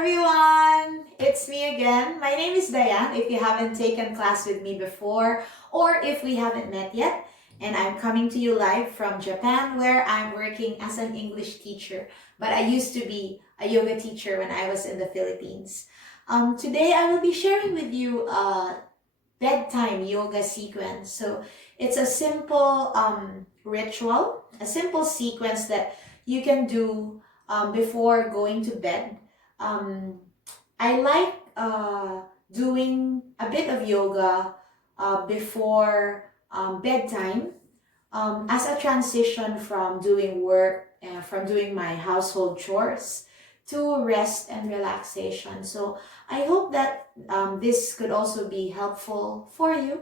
everyone! It's me again. My name is Diane, if you haven't taken class with me before or if we haven't met yet. And I'm coming to you live from Japan where I'm working as an English teacher. But I used to be a yoga teacher when I was in the Philippines. Today I will be sharing with you a bedtime yoga sequence. So it's a simple ritual, a simple sequence that you can do before going to bed. um, I like doing a bit of yoga before bedtime as a transition from doing work, from doing my household chores to rest and relaxation. So I hope that this could also be helpful for you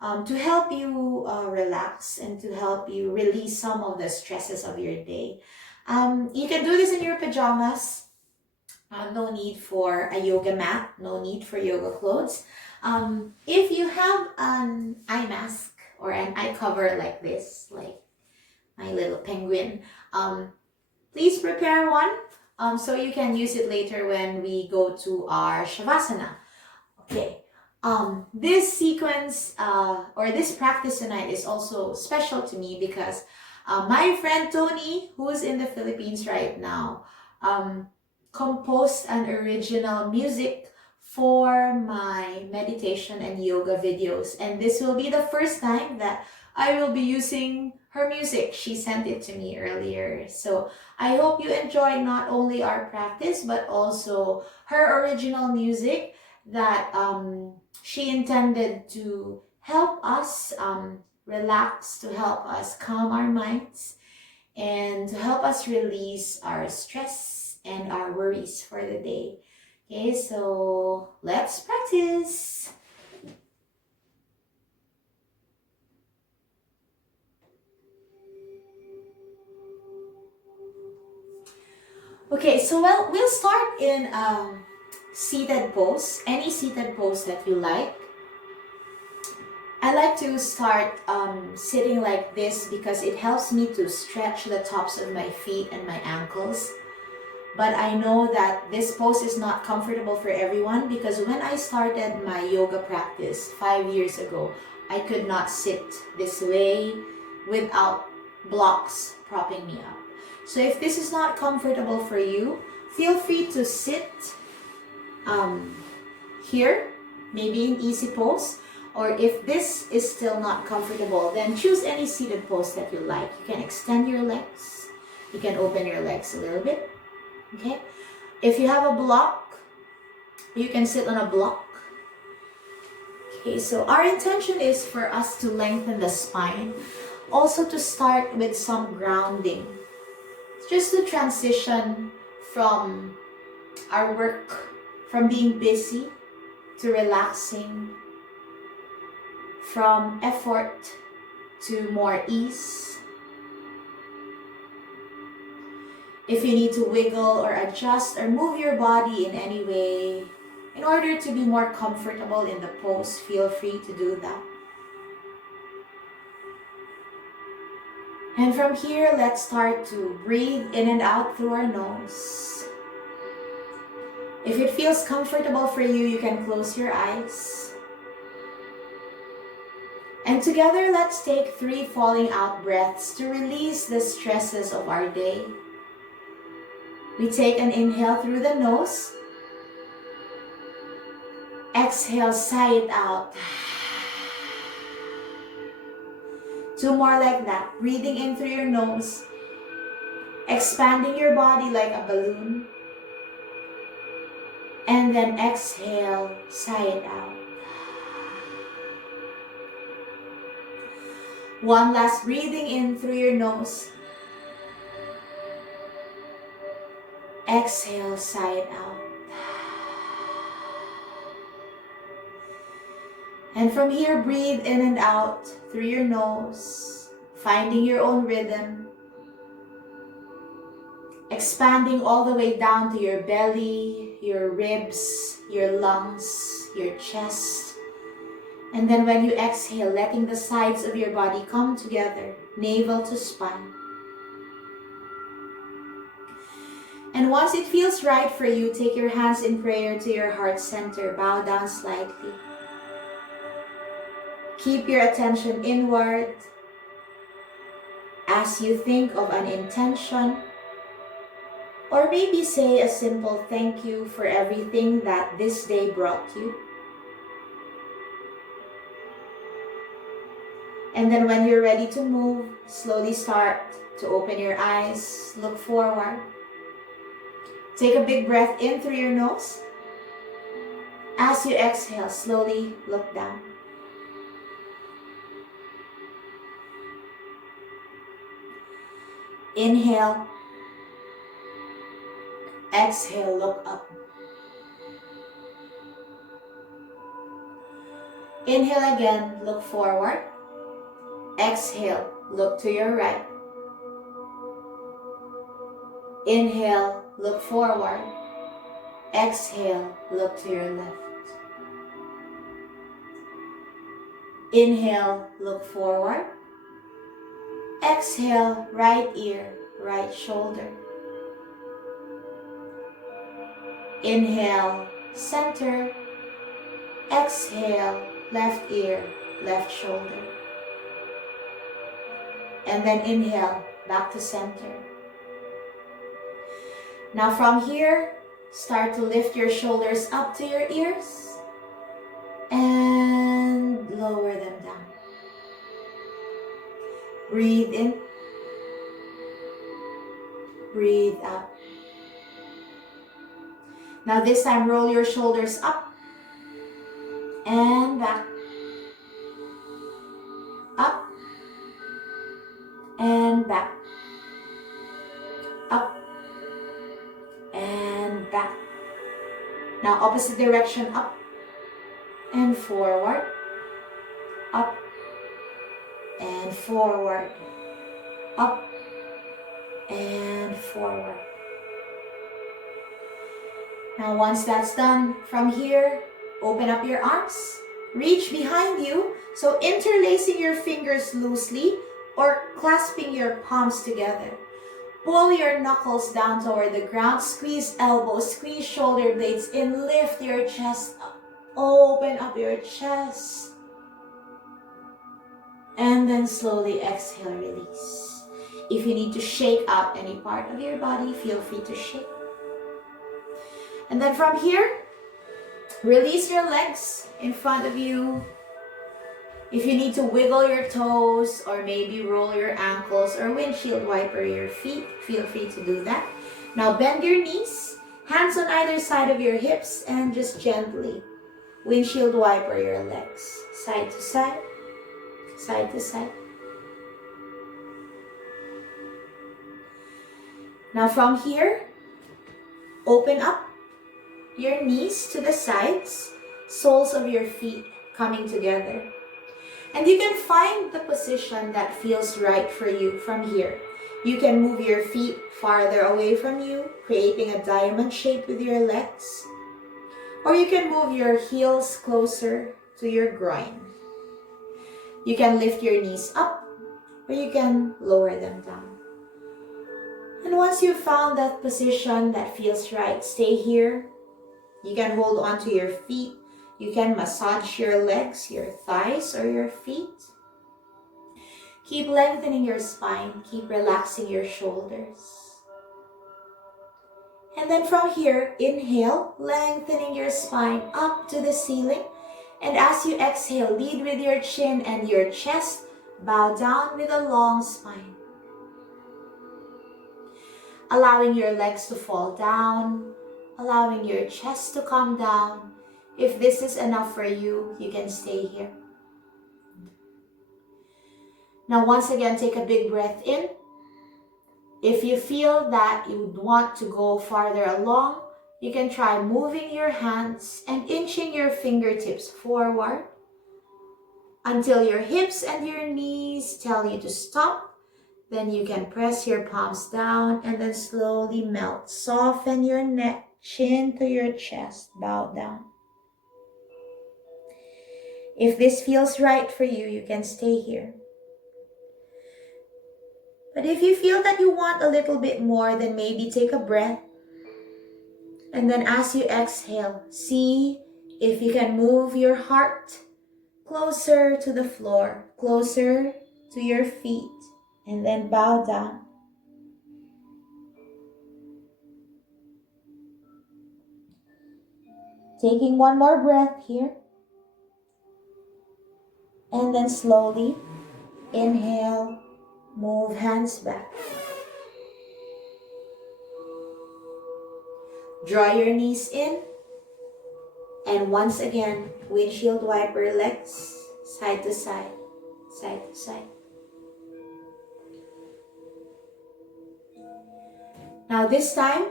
to help you relax and to help you release some of the stresses of your day. You can do this in your pajamas. No need for a yoga mat, no need for yoga clothes. If you have an eye mask or an eye cover like this, like my little penguin, please prepare one so you can use it later when we go to our Shavasana. Okay. This sequence or this practice tonight is also special to me because my friend Tony, who's in the Philippines right now, composed an original music for my meditation and yoga videos. And this will be the first time that I will be using her music. She sent it to me earlier. So I hope you enjoy not only our practice, but also her original music that she intended to help us relax, to help us calm our minds, and to help us release our stress and our worries for the day. Okay, so let's practice. Okay, so we'll start in seated pose, any seated pose that you like. I like to start sitting like this because it helps me to stretch the tops of my feet and my ankles. But I know that this pose is not comfortable for everyone because when I started my yoga practice 5 years ago, I could not sit this way without blocks propping me up. So if this is not comfortable for you, feel free to sit here, maybe in easy pose. Or if this is still not comfortable, then choose any seated pose that you like. You can extend your legs. You can open your legs a little bit. Okay? If you have a block, you can sit on a block. Okay, so our intention is for us to lengthen the spine. Also to start with some grounding. Just to transition from our work, from being busy to relaxing, from effort to more ease. If you need to wiggle or adjust or move your body in any way in order to be more comfortable in the pose, feel free to do that. And from here, let's start to breathe in and out through our nose. If it feels comfortable for you, you can close your eyes. And together, let's take 3 falling out breaths to release the stresses of our day. We take an inhale through the nose. Exhale, sigh it out. 2 more like that. Breathing in through your nose. Expanding your body like a balloon. And then exhale, sigh it out. 1 last breathing in through your nose. Exhale, sigh it out. And from here, breathe in and out through your nose, finding your own rhythm. Expanding all the way down to your belly, your ribs, your lungs, your chest. And then when you exhale, letting the sides of your body come together, navel to spine. And once it feels right for you, take your hands in prayer to your heart center. Bow down slightly. Keep your attention inward as you think of an intention, or maybe say a simple thank you for everything that this day brought you. And then when you're ready to move, slowly start to open your eyes, look forward. Take a big breath in through your nose. As you exhale, slowly look down. Inhale. Exhale, look up. Inhale again, look forward. Exhale, look to your right. Inhale, look forward. Exhale, look to your left. Inhale, look forward. Exhale, right ear, right shoulder. Inhale, center. Exhale, left ear, left shoulder. And then inhale, back to center. Now from here, start to lift your shoulders up to your ears and lower them down. Breathe in. Breathe out. Now this time, roll your shoulders up and back. Up and back. Up and back. Now opposite direction, up and forward. Up and forward. Up and forward. Now once that's done, from here, open up your arms, reach behind you, so interlacing your fingers loosely or clasping your palms together. Pull your knuckles down toward the ground, squeeze elbows, squeeze shoulder blades in, lift your chest up, open up your chest, and then slowly exhale, release. If you need to shake out any part of your body, feel free to shake. And then from here, release your legs in front of you. If you need to wiggle your toes or maybe roll your ankles or windshield wiper your feet, feel free to do that. Now bend your knees, hands on either side of your hips, and just gently windshield wiper your legs. Side to side, side to side. Now from here, open up your knees to the sides, soles of your feet coming together. And you can find the position that feels right for you from here. You can move your feet farther away from you, creating a diamond shape with your legs. Or you can move your heels closer to your groin. You can lift your knees up, or you can lower them down. And once you've found that position that feels right, stay here. You can hold on to your feet. You can massage your legs, your thighs, or your feet. Keep lengthening your spine. Keep relaxing your shoulders. And then from here, inhale, lengthening your spine up to the ceiling. And as you exhale, lead with your chin and your chest. Bow down with a long spine. Allowing your legs to fall down. Allowing your chest to come down. If this is enough for you, you can stay here. Now once again, take a big breath in. If you feel that you would want to go farther along, you can try moving your hands and inching your fingertips forward until your hips and your knees tell you to stop. Then you can press your palms down and then slowly melt. Soften your neck, chin to your chest, bow down. If this feels right for you, you can stay here. But if you feel that you want a little bit more, then maybe take a breath And then as you exhale, see if you can move your heart closer to the floor, closer to your feet, and then bow down. Taking one more breath here. And then slowly inhale, move hands back. Draw your knees in. And once again, windshield wiper legs, side to side, side to side. Now this time,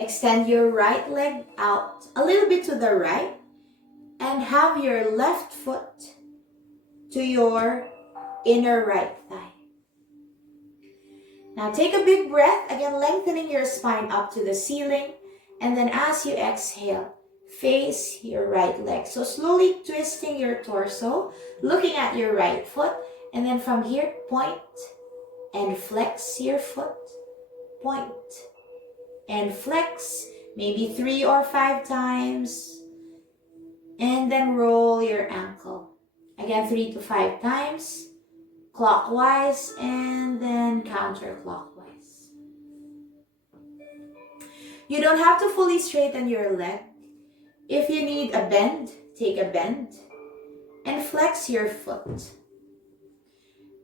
extend your right leg out a little bit to the right and have your left foot to your inner right thigh. Now take a big breath, again lengthening your spine up to the ceiling, and then as you exhale, face your right leg. So slowly twisting your torso, looking at your right foot, and then from here, point and flex your foot, point and flex, maybe 3 or 5 times, and then roll your ankle. Again, 3 to 5 times, clockwise, and then counterclockwise. You don't have to fully straighten your leg. If you need a bend, take a bend and flex your foot.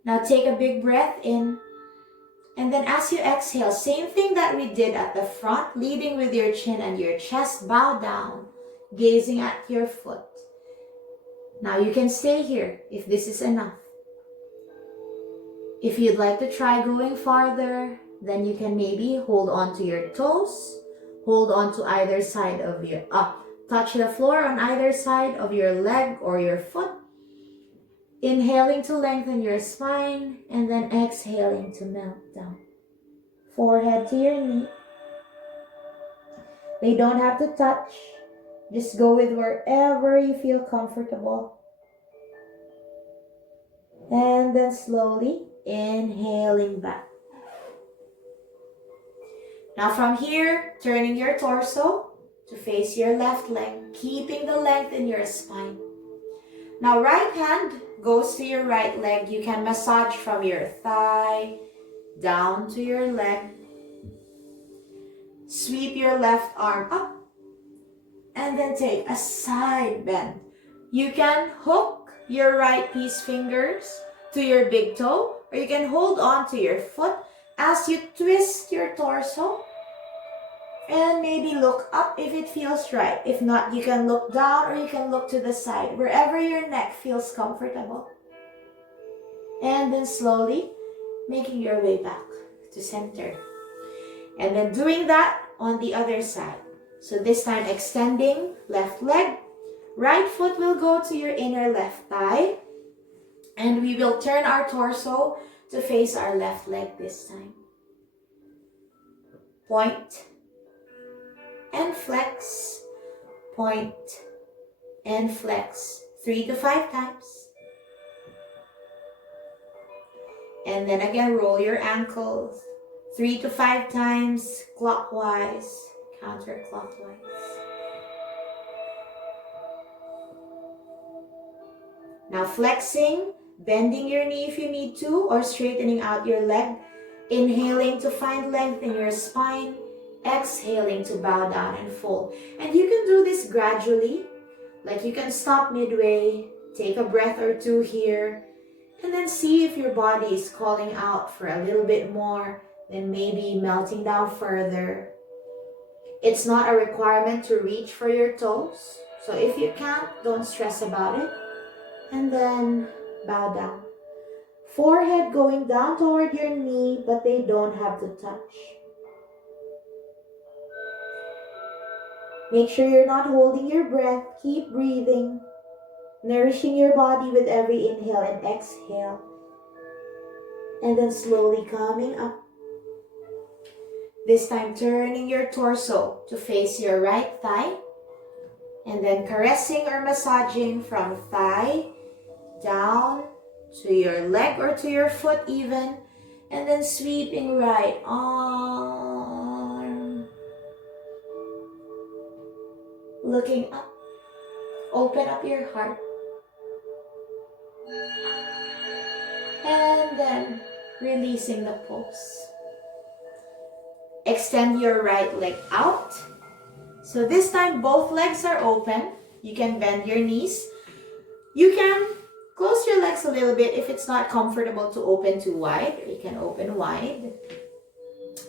Now take a big breath in, and then as you exhale, same thing that we did at the front, leading with your chin and your chest, bow down, gazing at your foot. Now you can stay here if this is enough. If you'd like to try going farther, then you can maybe hold on to your toes, hold on to either side of your, touch the floor on either side of your leg or your foot. Inhaling to lengthen your spine, and then exhaling to melt down. Forehead to your knee. They don't have to touch. Just go with wherever you feel comfortable. And then slowly inhaling back. Now from here, turning your torso to face your left leg, keeping the length in your spine. Now right hand goes to your right leg. You can massage from your thigh down to your leg. Sweep your left arm up and then take a side bend. You can hook your right peace fingers to your big toe, or you can hold on to your foot as you twist your torso and maybe look up if it feels right. If not, you can look down or you can look to the side, wherever your neck feels comfortable. And then slowly making your way back to center. And then doing that on the other side. So this time extending left leg, right foot will go to your inner left thigh, and we will turn our torso to face our left leg this time. Point and flex, point and flex, 3 to 5 times. And then again, roll your ankles 3 to 5 times, clockwise, counterclockwise. Now flexing, bending your knee if you need to, or straightening out your leg. Inhaling to find length in your spine. Exhaling to bow down and fold. And you can do this gradually. Like you can stop midway, take a breath or two here, and then see if your body is calling out for a little bit more, then maybe melting down further. It's not a requirement to reach for your toes. So if you can't, don't stress about it. And then bow down. Forehead going down toward your knee, but they don't have to touch. Make sure you're not holding your breath. Keep breathing, nourishing your body with every inhale and exhale. And then slowly coming up. This time turning your torso to face your right thigh. And then caressing or massaging from thigh down to your leg or to your foot even. And then sweeping right arm. looking up. Open up your heart. And then releasing the pulse. Extend your right leg out. So this time both legs are open. You can bend your knees. You can close your legs a little bit if it's not comfortable to open too wide. You can open wide.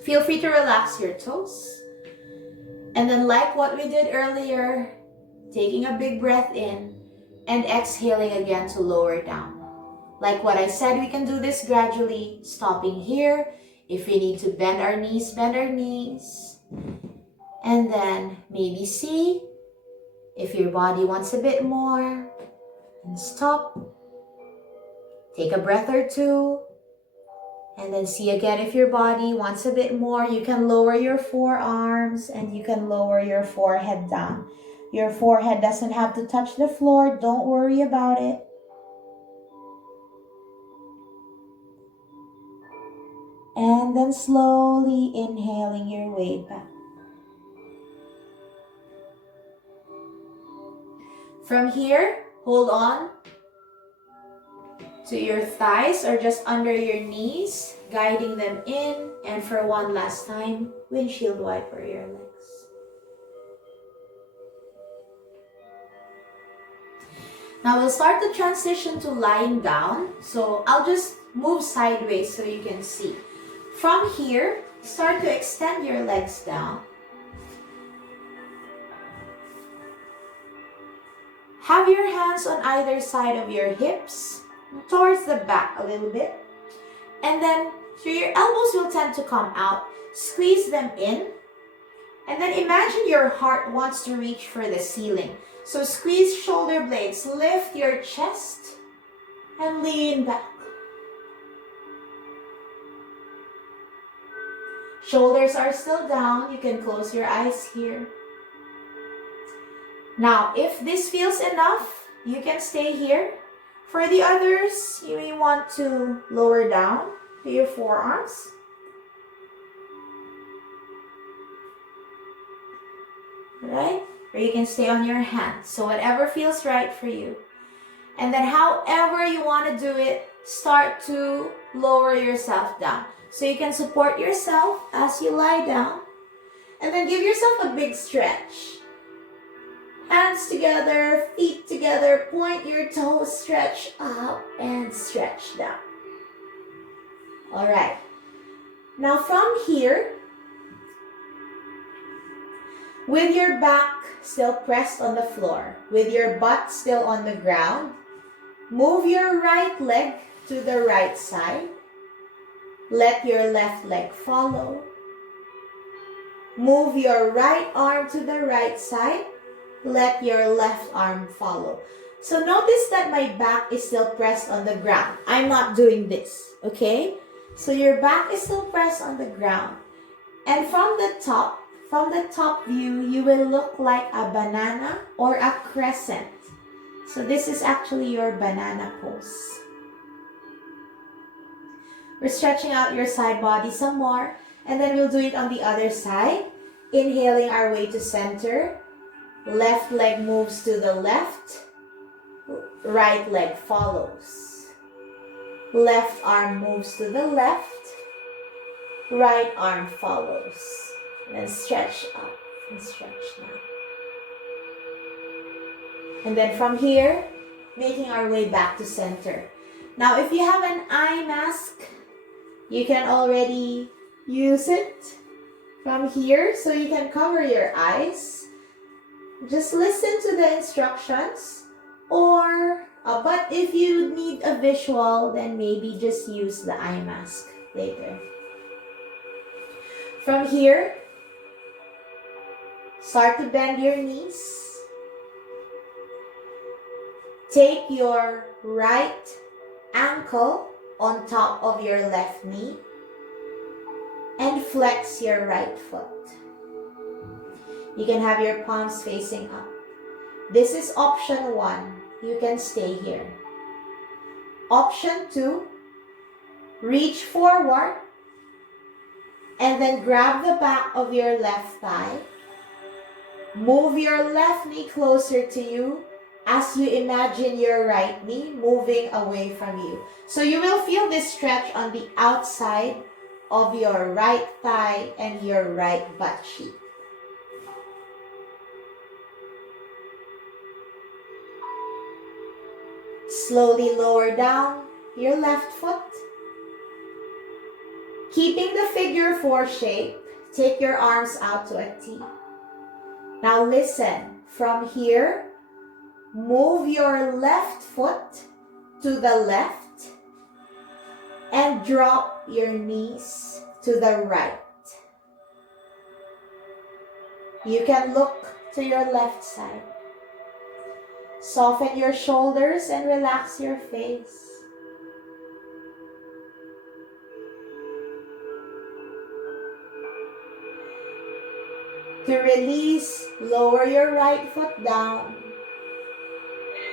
Feel free to relax your toes. And then like what we did earlier, taking a big breath in and exhaling again to lower down. Like what I said, we can do this gradually, stopping here. If we need to bend our knees, bend our knees. And then maybe see if your body wants a bit more. And stop. Take a breath or two. And then see again if your body wants a bit more. You can lower your forearms and you can lower your forehead down. Your forehead doesn't have to touch the floor. Don't worry about it. And then slowly inhaling your way back. From here, hold on to your thighs or just under your knees, guiding them in. And for one last time, windshield wiper your legs. Now we'll start the transition to lying down. So I'll just move sideways so you can see. From here, start to extend your legs down. Have your hands on either side of your hips, towards the back a little bit. And then, so your elbows will tend to come out. Squeeze them in. And then imagine your heart wants to reach for the ceiling. So squeeze shoulder blades, lift your chest, and lean back. Shoulders are still down. You can close your eyes here. Now, if this feels enough, you can stay here. For the others, you may want to lower down to your forearms. Right? Or you can stay on your hands. So whatever feels right for you. And then however you want to do it, start to lower yourself down. So you can support yourself as you lie down. And then give yourself a big stretch. Hands together, feet together, point your toes, stretch up and stretch down. All right. Now from here, with your back still pressed on the floor, with your butt still on the ground, move your right leg to the right side. Let your left leg follow. Move your right arm to the right side. Let your left arm follow. So notice that my back is still pressed on the ground. I'm not doing this, okay? So your back is still pressed on the ground. And from the top view, you will look like a banana or a crescent. So this is actually your banana pose. We're stretching out your side body some more. And then we'll do it on the other side. Inhaling our way to center. Left leg moves to the left. Right leg follows. Left arm moves to the left. Right arm follows. And then stretch up and stretch down. And then from here, making our way back to center. Now, if you have an eye mask, you can already use it from here so you can cover your eyes. Just listen to the instructions, but if you need a visual, then maybe just use the eye mask later. From here, start to bend your knees. Take your right ankle on top of your left knee and flex your right foot. You can have your palms facing up. This is option 1. You can stay here. Option 2, reach forward and then grab the back of your left thigh Move your left knee closer to you as you imagine your right knee moving away from you. So you will feel this stretch on the outside of your right thigh and your right butt cheek. Slowly lower down your left foot. Keeping the figure 4 shape, take your arms out to a T. Now listen, from here, move your left foot to the left and drop your knees to the right. You can look to your left side. Soften your shoulders and relax your face. To release, lower your right foot down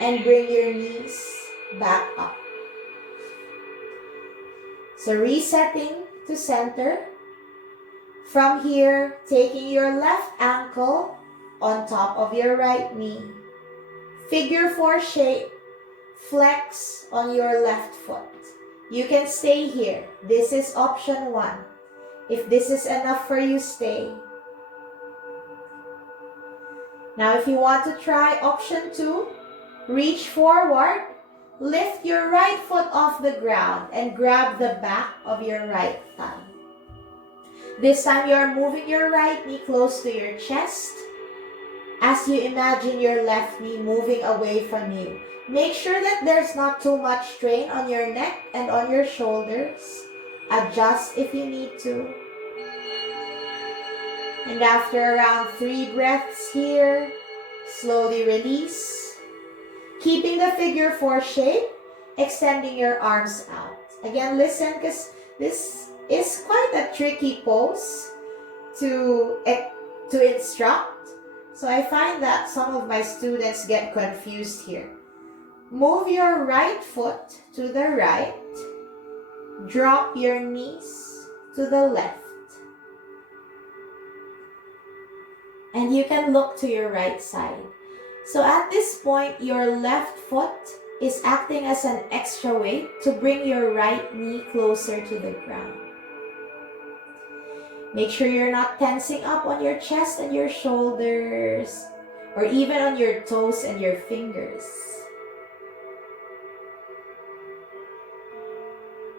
and bring your knees back up. So resetting to center. From here, taking your left ankle on top of your right knee. Figure 4 shape, flex on your left foot. You can stay here. This is option 1. If this is enough for you, stay. Now if you want to try option 2, reach forward, lift your right foot off the ground and grab the back of your right thigh. This time you are moving your right knee close to your chest as you imagine your left knee moving away from you. Make sure that there's not too much strain on your neck and on your shoulders. Adjust if you need to. And after around 3 breaths here, slowly release. Keeping the figure 4 shape, extending your arms out. Again, listen, because this is quite a tricky pose to instruct. So I find that some of my students get confused here. Move your right foot to the right. Drop your knees to the left. And you can look to your right side. So at this point, your left foot is acting as an extra weight to bring your right knee closer to the ground. Make sure you're not tensing up on your chest and your shoulders, or even on your toes and your fingers.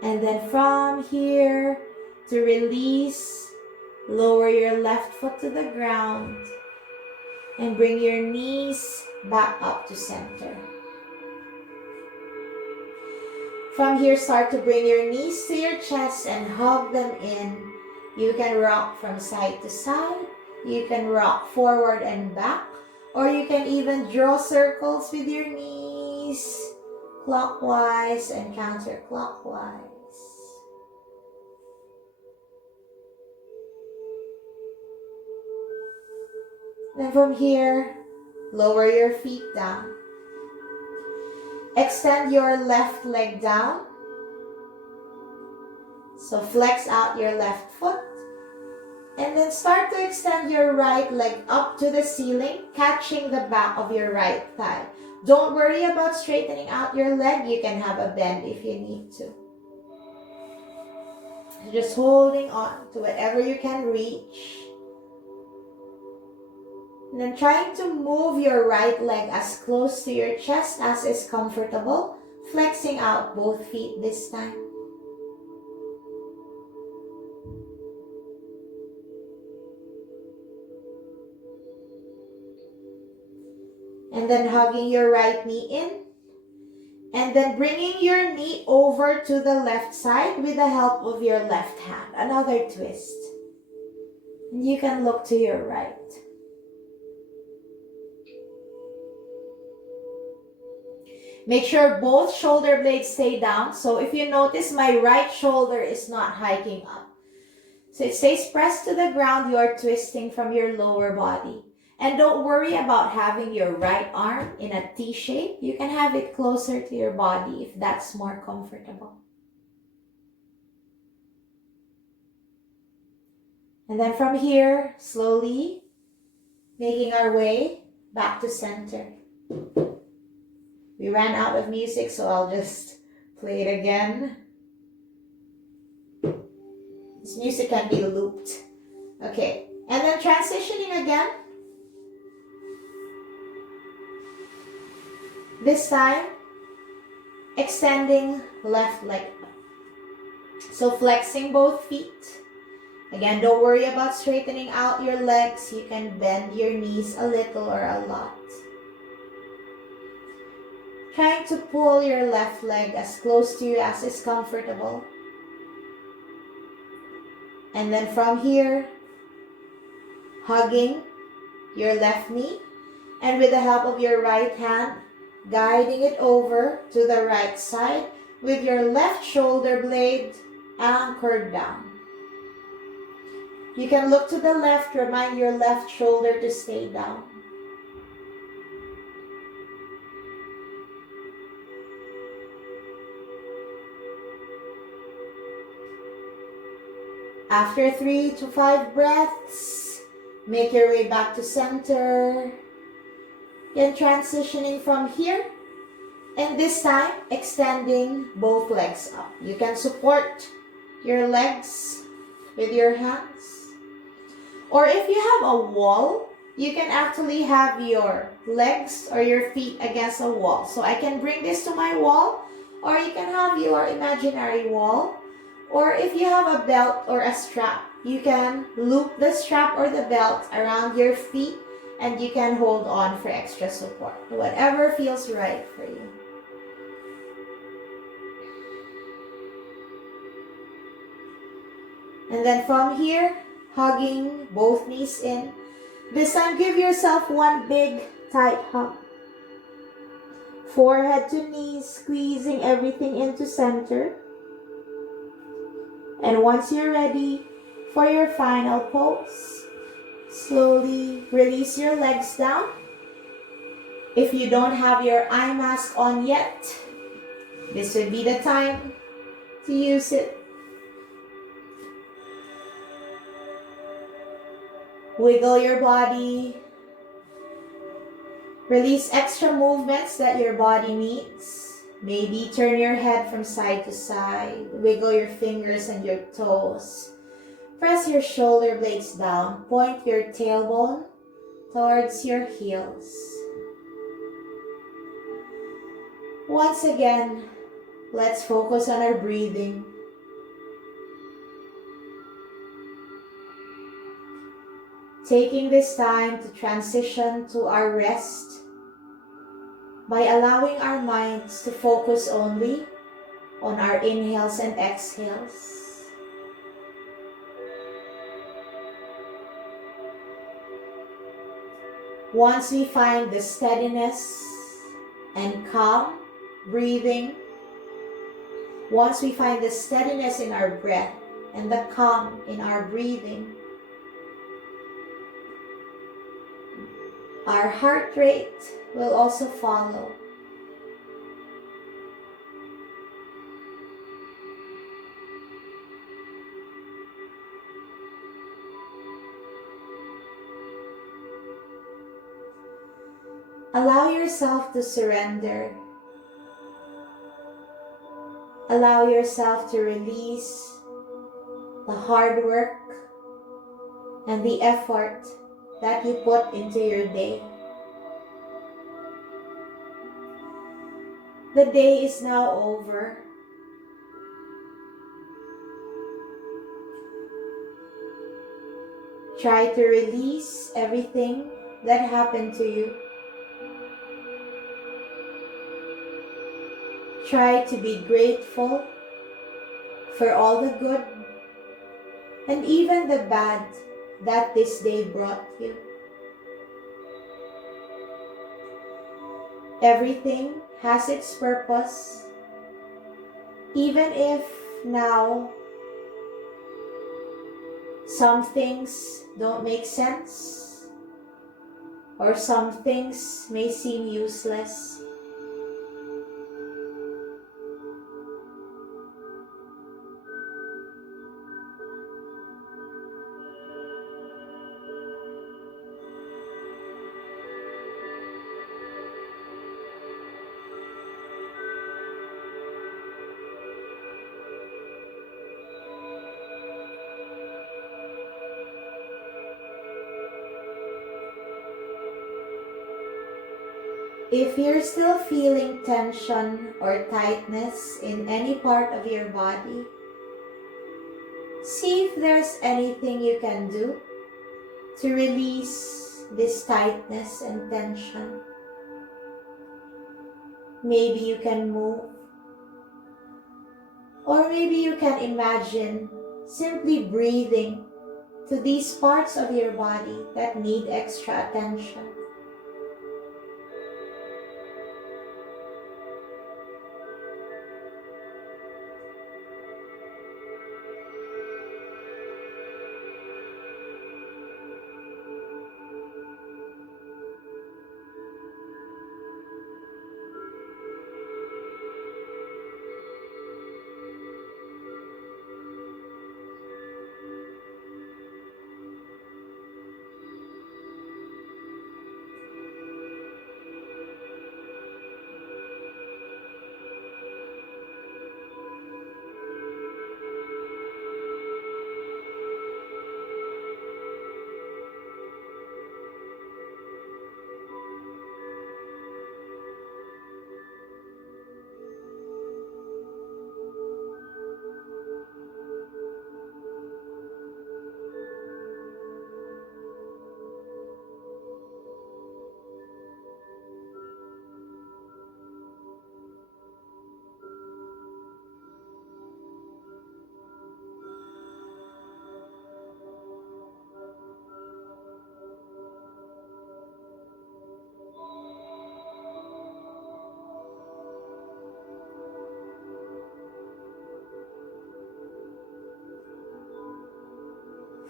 And then from here, to release, lower your left foot to the ground and bring your knees back up to center. From here, start to bring your knees to your chest and hug them in. You can rock from side to side. You can rock forward and back. Or you can even draw circles with your knees, clockwise and counterclockwise. Then from here, lower your feet down. Extend your left leg down. So flex out your left foot. And then start to extend your right leg up to the ceiling, catching the back of your right thigh. Don't worry about straightening out your leg. You can have a bend if you need to. Just holding on to whatever you can reach. And then trying to move your right leg as close to your chest as is comfortable, flexing out both feet this time. And then hugging your right knee in. And then bringing your knee over to the left side with the help of your left hand. Another twist. And you can look to your right. Make sure both shoulder blades stay down. So if you notice, my right shoulder is not hiking up. So it stays pressed to the ground. You are twisting from your lower body. And don't worry about having your right arm in a T shape. You can have it closer to your body if that's more comfortable. And then from here, slowly making our way back to center. We ran out of music, so I'll just play it again. This music can be looped. Okay, and then transitioning again. This time, extending left leg. So flexing both feet. Again, don't worry about straightening out your legs. You can bend your knees a little or a lot. Trying to pull your left leg as close to you as is comfortable. And then from here, hugging your left knee. And with the help of your right hand, guiding it over to the right side with your left shoulder blade anchored down. You can look to the left, remind your left shoulder to stay down. After 3 to 5 breaths, make your way back to center. Then transitioning from here, and this time extending both legs up. You can support your legs with your hands. Or if you have a wall, you can actually have your legs or your feet against a wall. So I can bring this to my wall, or you can have your imaginary wall. Or if you have a belt or a strap, you can loop the strap or the belt around your feet and you can hold on for extra support. Whatever feels right for you. And then from here, hugging both knees in. This time, give yourself one big tight hug. Forehead to knees, squeezing everything into center. And once you're ready for your final pose, slowly release your legs down. If you don't have your eye mask on yet, this would be the time to use it. Wiggle your body. Release extra movements that your body needs. Maybe turn your head from side to side. Wiggle your fingers and your toes. Press your shoulder blades down. Point your tailbone towards your heels. Once again, let's focus on our breathing. Taking this time to transition to our rest by allowing our minds to focus only on our inhales and exhales. Once we find the steadiness and calm breathing, once we find the steadiness in our breath and the calm in our breathing, our heart rate will also follow. Allow yourself to surrender. Allow yourself to release the hard work and the effort that you put into your day. The day is now over. Try to release everything that happened to you. Try to be grateful for all the good and even the bad that this day brought you. Everything has its purpose, even if now some things don't make sense or some things may seem useless. If you're still feeling tension or tightness in any part of your body, see if there's anything you can do to release this tightness and tension. Maybe you can move, or maybe you can imagine simply breathing to these parts of your body that need extra attention.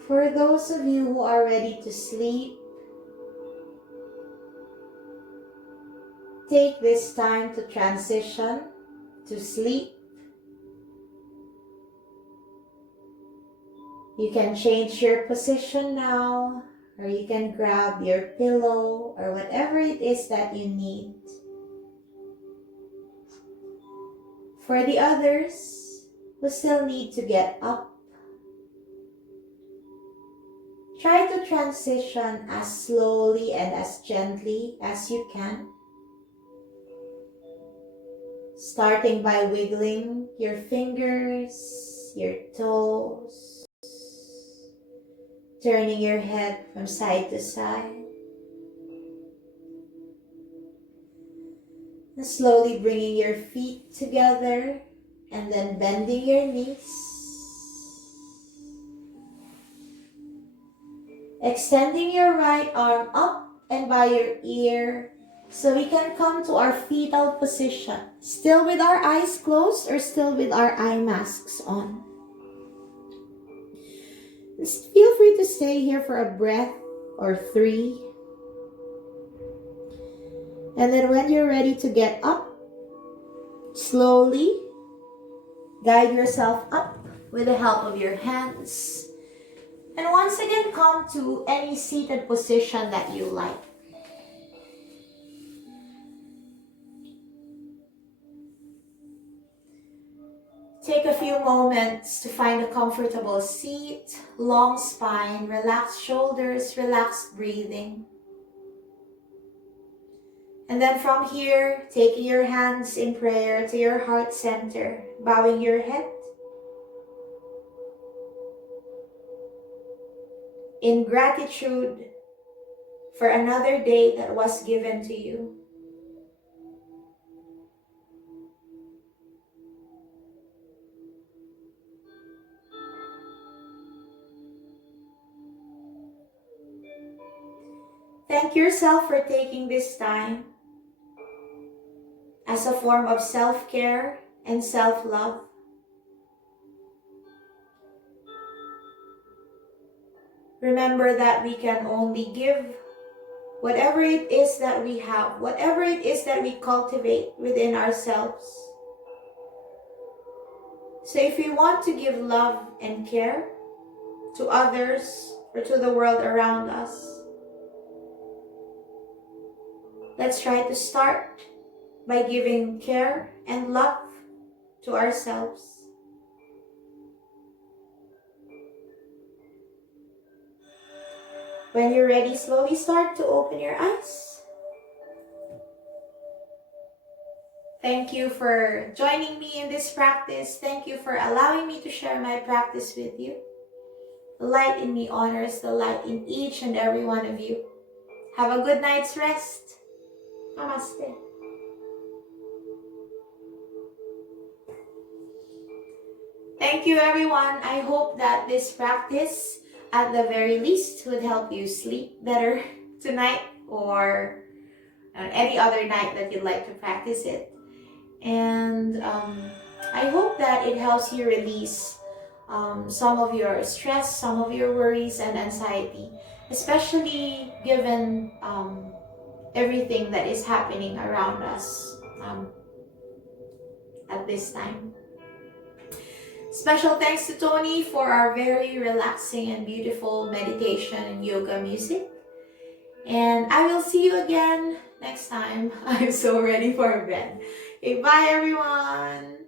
For those of you who are ready to sleep, take this time to transition to sleep. You can change your position now, or you can grab your pillow or whatever it is that you need. For the others who still need to get up, try to transition as slowly and as gently as you can. Starting by wiggling your fingers, your toes, turning your head from side to side, and slowly bringing your feet together and then bending your knees. Extending your right arm up and by your ear so we can come to our fetal position. Still with our eyes closed or still with our eye masks on. Just feel free to stay here for a breath or 3. And then when you're ready to get up, slowly guide yourself up with the help of your hands. And once again, come to any seated position that you like. Take a few moments to find a comfortable seat, long spine, relaxed shoulders, relaxed breathing. And then from here, taking your hands in prayer to your heart center, bowing your head. In gratitude for another day that was given to you. Thank yourself for taking this time as a form of self-care and self-love. Remember that we can only give whatever it is that we have, whatever it is that we cultivate within ourselves. So if we want to give love and care to others or to the world around us, let's try to start by giving care and love to ourselves. When you're ready, slowly start to open your eyes. Thank you for joining me in this practice. Thank you for allowing me to share my practice with you. The light in me honors the light in each and every one of you. Have a good night's rest. Namaste. Thank you, everyone. I hope that this practice, at the very least, would help you sleep better tonight or any other night that you'd like to practice it. And I hope that it helps you release some of your stress, some of your worries and anxiety, especially given everything that is happening around us at this time. Special thanks to Tony for our very relaxing and beautiful meditation and yoga music. And I will see you again next time. I'm so ready for bed. Okay, bye everyone.